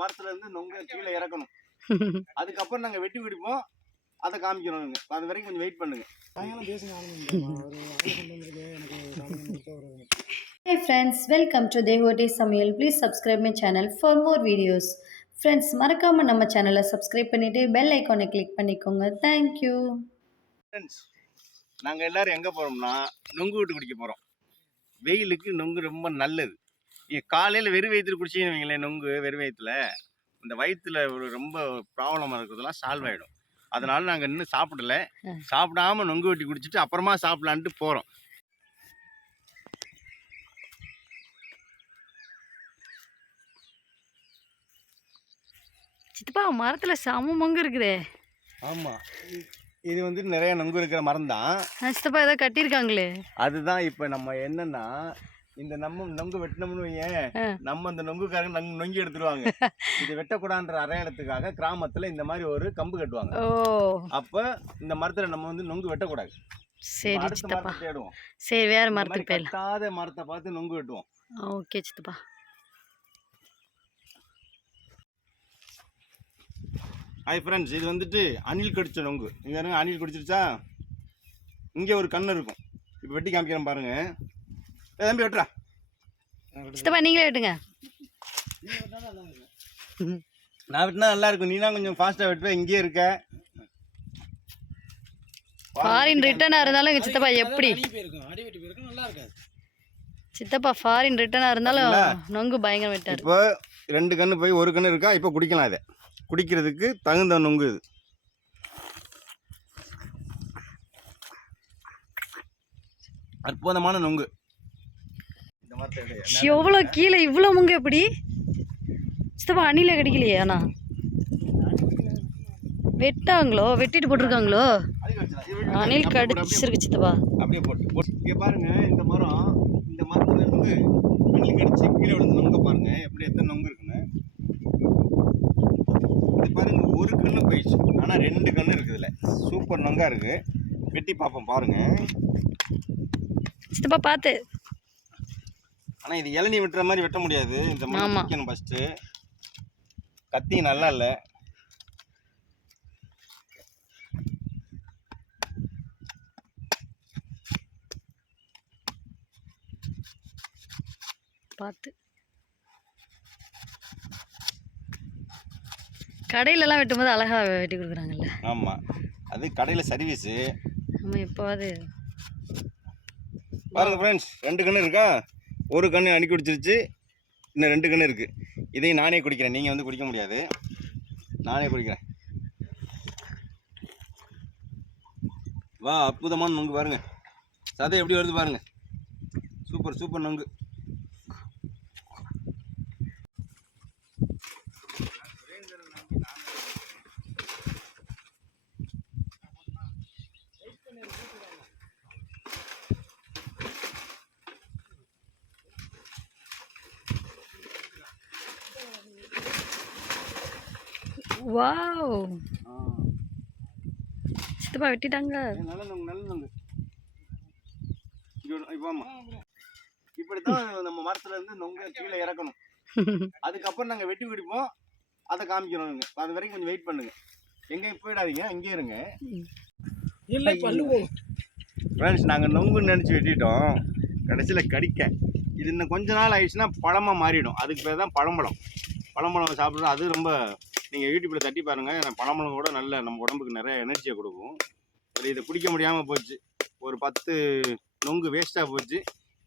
மரத்துல இருந்து நொங்க கீழே இறக்கணும். அதுக்கப்புறம் நாங்க வெட்டி பிடிப்போம், அதை காமிக்கிறோம். அது வரைக்கும் கொஞ்சம் வெயிட் பண்ணுங்க. Hey friends, welcome to Devotee Samuel. Please subscribe my channel for more videos. Friends, மறக்காம நம்ம சேனலை சப்ஸ்கிரைப் பண்ணிட்டு பெல் ஐகானை கிளிக் பண்ணிக்கோங்க. Thank you. ஃப்ரெண்ட்ஸ், நாங்க எல்லாரும் எங்க போறோம்னா நொங்கு விட்டு குடிக்க போறோம். வெயிலுக்கு நொங்கு ரொம்ப நல்லது. நீங்க காலையில வெறும் வயிற்றுல குடிச்சீங்கன்னு வைங்களேன், நொங்கு வெறும் வயிற்றுல இந்த வயிற்றுல ஒரு ரொம்ப ப்ராப்ளமாக இருக்கிறதுலாம் சால்வ் ஆகிடும். அதனால நாங்கள் இன்னும் சாப்பிடல, சாப்பிடாம நொங்கு வெட்டி குடிச்சிட்டு அப்புறமா சாப்பிடலான்ட்டு போகிறோம். சித்தப்பா மரத்துல செம மொங்கு இருக்குதே. ஆமாம், இது வந்து நிறைய நொங்கு இருக்கிற மரம் தான். சித்தப்பா ஏதோ கட்டியிருக்காங்களே. அதுதான் இப்போ நம்ம என்னன்னா, இந்த நம்ம நொங்கு வெட்டினோம்னு வையேன், நம்ம அந்த நொங்குக்காரங்க நொங்கி எடுத்துருவாங்க. இது வெட்டக்கூடாதுன்ற அடையாளத்துக்காக கிராமத்துல இந்த மாதிரி ஒரு கம்பு கட்டுவாங்க. அப்ப இந்த மரத்துல நம்ம வந்து நொங்கு வெட்டக்கூடாது. சரி சித்தப்பா, தேடுவோம். சரி வேற மரத்துக்கு போயிடலாம். கட்டாத மரத்தை பார்த்து நொங்கு வெட்டுவோம். ஓகே சித்தப்பா. ஹாய் ஃப்ரெண்ட்ஸ், இது வந்துட்டு அணில் கடிச்ச நொங்கு. இங்கே அணில் கடிச்சிருச்சா, இங்கே ஒரு கண்ணு இருக்கும். இப்போ வெட்டி காமிக்கிறேன் பாருங்க. தம்பி வெட்டுறா. சித்தப்பா நீங்களே வெட்டுங்க. நான் வெட்டினா நல்லா இருக்கும், நீனா கொஞ்சம் ஃபாஸ்ட்டாக வெட்டுவேன். இங்கேயே இருக்க ஃபாரின் ரிட்டர்னாக இருந்தாலும் எங்கள் சித்தப்பா எப்படி சித்தப்பா ஃபாரின் ரிட்டர்னாக இருந்தாலும் நொங்கு பயங்கரம் வெட்டார். இப்போ 2 கன்று போய் 1 கன்று இருக்கா. இப்போ குடிக்கலாம். இதை குடிக்கிறதுக்கு தகுந்த நொங்கு இது. அற்புதமான நொங்கு. எவ்வளோ கீழே இவ்வளோ முங்க எப்படி சித்தப்பா? அணில கிடைக்கலையே. ஆனா வெட்டாங்களோ, வெட்டிட்டு போட்டிருக்காங்களோ. அணில் கடிச்சிருக்கு சித்தப்பா. அப்படியே போட்டு இங்கே பாருங்க. இந்த மரத்துல இருந்து அணில் கடிச்சு கீழே விழுந்து நொங்க பாருங்க, எப்படி எத்தனை நொங்கு இருக்குன்னு. இது பாருங்க, 1 கன்று போயிடுச்சு, ஆனா 2 கன்று இருக்குதுல. சூப்பர் நொங்கா இருக்கு. வெட்டி பார்ப்போம் பாருங்க சித்தப்பா பார்த்து. ஆனா இது இளநீ வெட்டுற மாதிரி வெட்ட முடியாது. இந்த மாதிரி வைக்கணும் ஃபர்ஸ்ட். கத்தி நல்லா இல்ல. பார்த்து. கடையிலலாம் வெட்டும்போது அழகா வெட்டி கொடுக்குறாங்கல்ல. ஆமா, அது கடையில் சர்வீஸு. ஆமாம், எப்போவாது பாருங்க ஃப்ரெண்ட்ஸ், 2 கன்று இருக்கா. 1 கன்று அணி குடிச்சிருச்சு, இன்னும் 2 கன்று இருக்குது. இதையும் நானே குடிக்கிறேன், நீங்கள் வந்து குடிக்க முடியாது. நானே குடிக்கிறேன். வா, அற்புதமான நொங்கு பாருங்க. சதை எப்படி வருது பாருங்க. சூப்பர் சூப்பர் நொங்கு. வாவ், சித்தப்பா வெட்டிட்டாங்க. நல்ல நொங்கு. இப்படித்தான் நம்ம மரத்துல இருந்து நொங்க கீழே இறக்கணும். அதுக்கப்புறம் நாங்க வெட்டி பிடிப்போம், அதை காமிக்கிறோம். அது வரைக்கும் கொஞ்சம் வெயிட் பண்ணுங்க. எங்கேயும் போயிடாதீங்க, இங்கே இருங்க. ஃப்ரெண்ட்ஸ், நாங்கள் நொங்குன்னு நினச்சி வெட்டிட்டோம், கடைசியில் கடிக்க. இது இன்னும் கொஞ்ச நாள் ஆயிடுச்சுன்னா பழமாக மாறிடும். அதுக்கு பேர் தான் பழம்பழம். பழம்பழம் சாப்பிட்றது அது ரொம்ப, நீங்கள் யூடியூப்பில் தட்டி பாருங்கள். பழம்பழம் கூட நல்ல நம்ம உடம்புக்கு நிறைய எனர்ஜியை கொடுக்கும். இதை குடிக்க முடியாமல் போச்சு, ஒரு 10 நொங்கு வேஸ்ட்டாக போச்சு.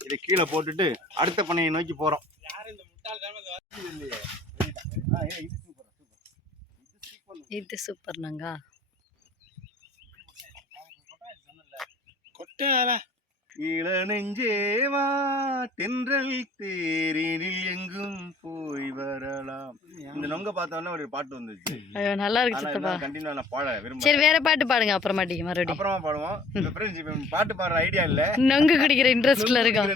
இதை கீழே போட்டுட்டு அடுத்த பண்ணையை நோக்கி போகிறோம். இது சூப்பர் நாங்க. இளநெஞ்சேவா தென்றல் தேரினில் எங்கும் போய் வரலாம். இந்த நொங்க பார்த்தோன்னா ஒரு பாட்டு வந்துச்சு. நல்லா இருக்கு சித்தப்பா. கண்டினியூ நான் பாட விரும்புறேன். சரி வேற பாட்டு பாடுங்க, அப்புறமாட்டிக்கு மறுபடியும். அப்புறமா பாடுவோம். இந்த ஃப்ரெண்ட்ஸ் இப்போ பாட்டு பாடுற ஐடியா இல்ல, நொங்கு குடிக்கிற இன்ட்ரெஸ்ட்ல இருக்கும்.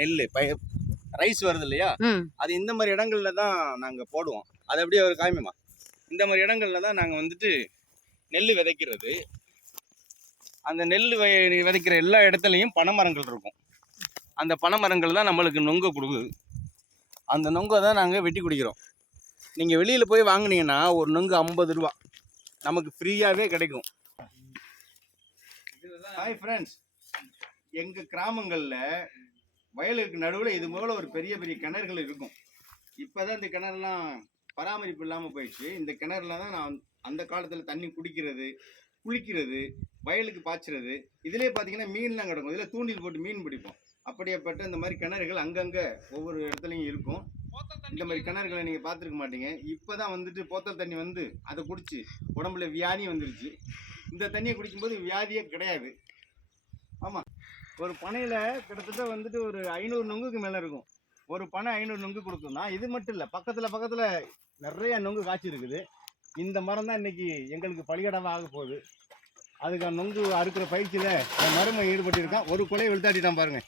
நெல்லு ரைஸ் வருது இல்லையா, அது இந்த மாதிரி இடங்கள்ல தான் நாங்க போடுவோம். அது அப்படியே ஒரு காமியமா இந்த மாதிரி இடங்கள்ல தான் நாங்க வந்துட்டு நெல் விதைக்கிறது. அந்த நெல் விதைக்கிற எல்லா இடத்துலையும் பனைமரங்கள் இருக்கும். அந்த பனைமரங்கள் தான் நம்மளுக்கு நொங்க கொடுக்குது. அந்த நொங்கை தான் நாங்கள் வெட்டி குடிக்கிறோம். நீங்கள் வெளியில் போய் வாங்கினீங்கன்னா ஒரு நொங்கு 50 ரூபா நமக்கு ஃப்ரீயாகவே கிடைக்கும். ஹாய் ஃப்ரெண்ட்ஸ், எங்கள் கிராமங்களில் வயலுக்கு நடுவில் இது போல் ஒரு பெரிய பெரிய கிணறுகள் இருக்கும். இப்போ தான் இந்த கிணறுலாம் பராமரிப்பு இல்லாமல் போயிடுச்சு. இந்த கிணறுல தான் நான் அந்த காலத்தில் தண்ணி குடிக்கிறது, குளிக்கிறது, வயலுக்கு பாய்ச்சுறது. இதிலே பார்த்தீங்கன்னா மீன்லாம் கிடக்கும். இதில் தூண்டில் போட்டு மீன் பிடிப்போம். அப்படியேப்பட்ட இந்த மாதிரி கிணறுகள் அங்கங்கே ஒவ்வொரு இடத்துலையும் இருக்கும். இந்த மாதிரி கிணறுகளை நீங்கள் பார்த்துருக்க மாட்டீங்க. இப்போ தான் வந்துட்டு போத்தல் தண்ணி வந்து அதை குடிச்சு உடம்புல வியாதி வந்துருச்சு. இந்த தண்ணியை குடிக்கும்போது வியாதியே கிடையாது. ஆமாம், ஒரு பனையில் கிட்டத்தட்ட வந்துட்டு ஒரு 500 நொங்குக்கு மேலே இருக்கும். ஒரு பனை 500 நொங்கு கொடுக்கும்னா இது மட்டும் இல்லை, பக்கத்தில் நிறைய நொங்கு காய்ச்சி இருக்குது. இந்த மரம் தான் இன்னைக்கு எங்களுக்கு பலிகடாவாக ஆக போகுது. அதுக்கு நொங்கு அறுக்கிற பயிற்சியில் என் மருமை ஈடுபட்டு இருக்கான். ஒரு கொலையை வெளுத்தாட்டிட்டான் பாருங்க.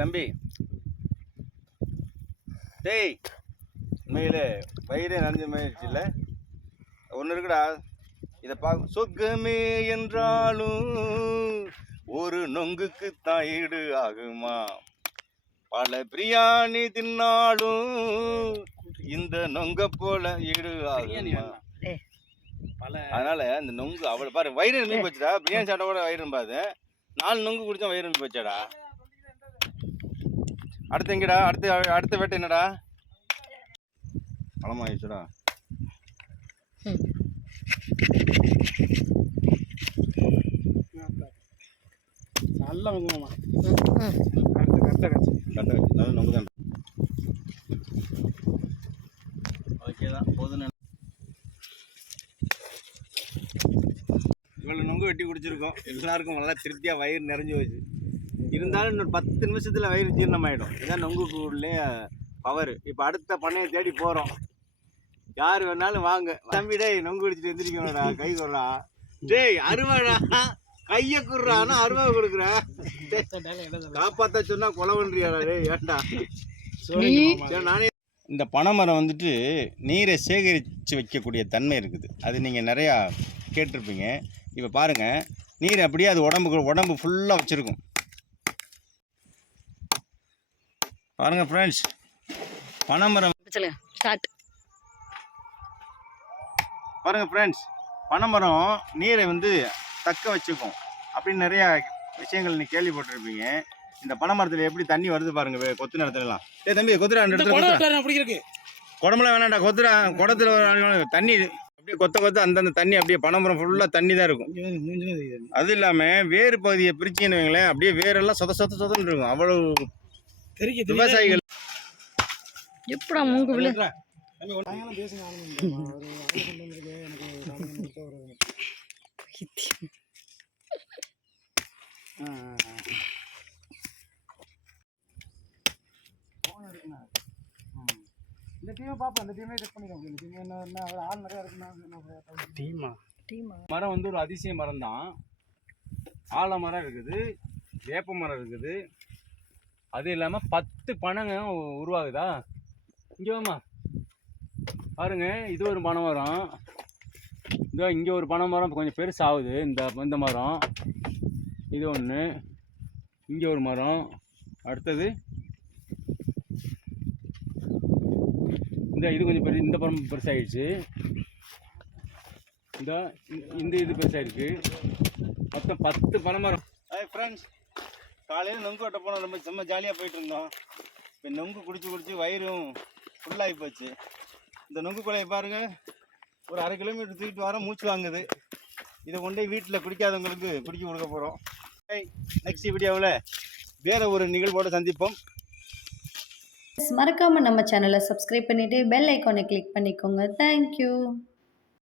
தம்பி, டேய், உண்மையில வயிறே நனைஞ்ச மாதிரிச்சு இல்லை? ஒன்று இருக்குடா, இதை பார்க்க. சொர்க்கமே என்றாலும் ஒரு நொங்குக்கு தான் ஈடு ஆகுமா? பல பிரியாணி தின்னாலும் இந்த நொங்க போல ஈடு ஆகுமா? அதனால இந்த நொங்கு அவ்வளோ பாரு, வயிறு நம்பி போச்சுடா. பிரியாணி சாப்பிட்டா கூட வயிறு நம்பாது. 4 நொங்கு குடிச்சா வயிறு நம்பி போச்சாடா. அடுத்து எங்கடா? அடுத்த வேட்டை என்னடா? பழமாயிடுச்சுடா. நல்லா வாங்குவோமா? நல்ல நொங்கு தான். ஓகே தான், போதும். இவ்வளோ நொங்கு வெட்டி குடிச்சிருக்கோம். எல்லாருக்கும் நல்லா திருப்தியாக வயிறு நிறைஞ்சு போச்சு. இருந்தாலும் இன்னொரு 10 நிமிஷத்தில் வயிறு ஜீரணமாயிடும். இதான் நொங்குக்குள்ளே பவர். இப்போ அடுத்த பண்ணையை தேடி போகிறோம். யார் வேணாலும் வாங்க. தம்பி, டேய் நொங்கு குடிச்சிட்டு எந்திரிக்கணும்டா, கை கொடுறா. டேய் அருவாடா, கையை குடுறான்னா அருவா கொடுக்குற. காப்பாற்ற சொன்னா கொலை பண்றியாடா? டேய் ஏன்டா? நானே இந்த பனைமரம் வந்துட்டு நீரை சேகரித்து வைக்கக்கூடிய தன்மை இருக்குது. அது நீங்கள் நிறையா கேட்டிருப்பீங்க. இப்போ பாருங்கள், நீர் அப்படியே அது உடம்பு ஃபுல்லாக வச்சுருக்கும். பாருங்கள் ஃப்ரெண்ட்ஸ், பனைமரம் பாருங்கள் ஃப்ரெண்ட்ஸ், பனைமரம் நீரை வந்து தக்க வச்சுக்கும் அப்படின்னு நிறையா விஷயங்கள் நீ கேள்விப்பட்டிருப்பீங்க. இந்த பனைமரத்தில் எப்படி தண்ணி வருது பாருங்க, கொத்து நேரத்துலலாம். தம்பி கொத்துரா, குடம்புலாம் வேணாண்டா, கொத்துரா. குடத்துல தண்ணி அப்படியே கொத்த அந்தந்த தண்ணி அப்படியே பனைமரம் ஃபுல்லாக தண்ணி தான் இருக்கும். அது இல்லாமல் வேறு பகுதியை பிரிச்சின்னு வைங்களேன், அப்படியே வேரெல்லாம் சொதன்னு இருக்கும். அவ்வளோ விவசாயிகள் எப்படா மூக்கு விழு இந்த டீமை பார்ப்போம். இந்த டீமே செக் பண்ணிக்கலாம். இந்த டீம் என்ன ஆள் நிறையா இருக்குன்னா மரம் வந்து ஒரு அதிசய மரம் தான். ஆலமரம் இருக்குது, வேப்ப மரம் இருக்குது. அது இல்லாமல் 10 பனைங்க உருவாகுதா. இங்கே வாமா பாருங்க, இது ஒரு பனை மரம். இங்கே ஒரு பனை மரம் கொஞ்சம் பெருசாகுது. இந்த மரம் இது ஒன்று. இங்கே ஒரு மரம். அடுத்தது இது கொஞ்சம் பெரிய, இந்த பழம் பெருசாகிடுச்சு. இந்த இது பெருசாகிருக்கு. மொத்தம் 10 பனைமரம். ஹாய் ஃப்ரெண்ட்ஸ், காலையில் நொங்கு வெட்ட போனோம். ரொம்ப செம்ம ஜாலியாக போயிட்டு இருந்தோம். இப்போ நொங்கு குடிச்சு வயிறும் ஃபுல்லாகி போச்சு. இந்த நொங்கு கொலையை பாருங்கள், ஒரு 1/2 கிலோமீட்டர் தூக்கிட்டு வர மூச்சு வாங்குது. இதை கொண்டு வீட்டில் குடிக்காதவங்களுக்கு குடிக்க கொடுக்க போகிறோம். நெக்ஸ்ட் வீடியோவில் வேறு ஒரு நிகழ்வோடு சந்திப்போம். மறக்காமல் நம்ம சேனலை சப்ஸ்கிரைப் பண்ணிவிட்டு பெல் ஐக்கானை கிளிக் பண்ணிக்கோங்க. தேங்க்யூ.